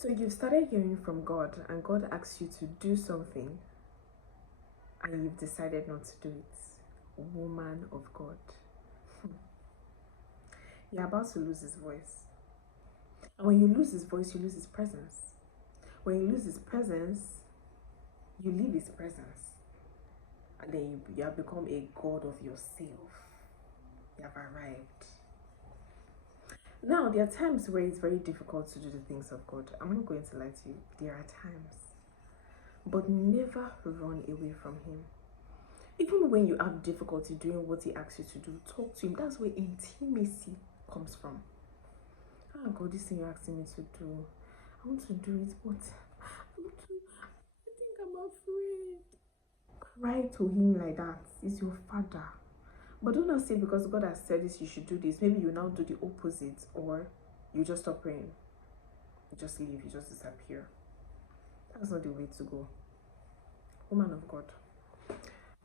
So you've started hearing from God, and God asks you to do something, and you've decided not to do it. Woman of God. You're about to lose his voice. And when you lose his voice, you lose his presence. When you lose his presence, you leave his presence. And then you have become a god of yourself. You have arrived. Now, there are times where it's very difficult to do the things of God. I'm not going to lie to you. There are times. But never run away from him. Even when you have difficulty doing what he asks you to do, talk to him. That's where intimacy comes from. Oh God, this thing you're asking me to do, I want to do it, but I think I'm afraid. Cry to him like that. He's your father. But do not say because God has said this, you should do this. Maybe you now do the opposite, or you just stop praying. You just leave, you just disappear. That's not the way to go. Woman of God.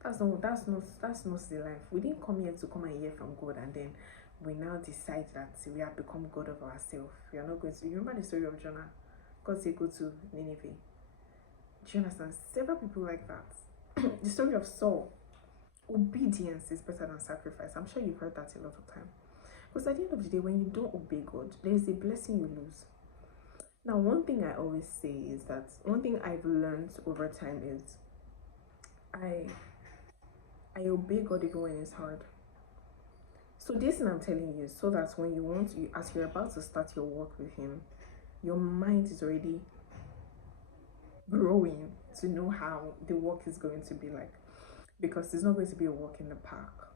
That's not the life. We didn't come here to come and hear from God, and then we now decide that we have become God of ourselves. We are not going to. You remember the story of Jonah? God said, go to Nineveh. Do you understand? Several people like that. The story of Saul. Obedience is better than sacrifice. I'm sure you've heard that a lot of time. Because at the end of the day, when you don't obey God, there is a blessing you lose. Now, one thing I always say is that one thing I've learned over time is I obey God even when it's hard. So this thing I'm telling you, so that when as you're about to start your work with him, your mind is already growing to know how the work is going to be like. Because it's not going to be a walk in the park.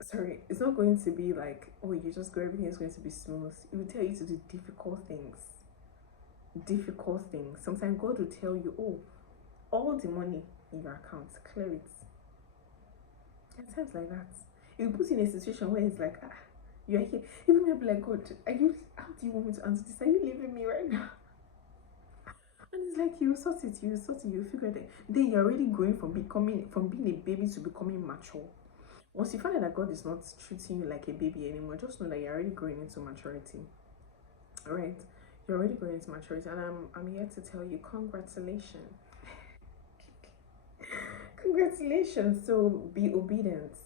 Sorry, it's not going to be like, oh, you just go, everything is going to be smooth. It will tell you to do difficult things. Sometimes God will tell you, oh, all the money in your account, clear it. At times like that, it will put you in a situation where it's like, you're here. Even you'll be like, God, how do you want me to answer this? Are you leaving me right now? And it's like, you sort it, you figure it out. Then you're already going from being a baby to becoming mature. Once you find out that God is not treating you like a baby anymore, just know that you're already growing into maturity. Alright? You're already growing into maturity, and I'm here to tell you, congratulations. Congratulations. So be obedient.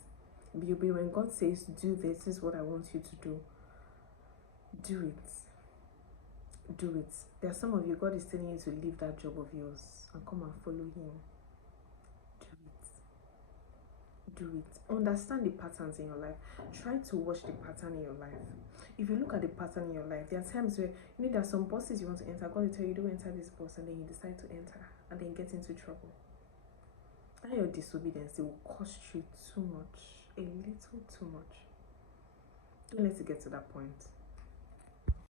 Be obedient. When God says, do this is what I want you to do. Do it. Do it. There are some of you, God is telling you to leave that job of yours and come and follow him. Do it. Understand the patterns in your life. Try to watch the pattern in your life. If you look at the pattern in your life, there are times where there are some buses you want to enter. God will tell you, don't enter this bus, and then you decide to enter and then get into trouble. And your disobedience, it will cost you too much, a little too much. Don't let it get to that point.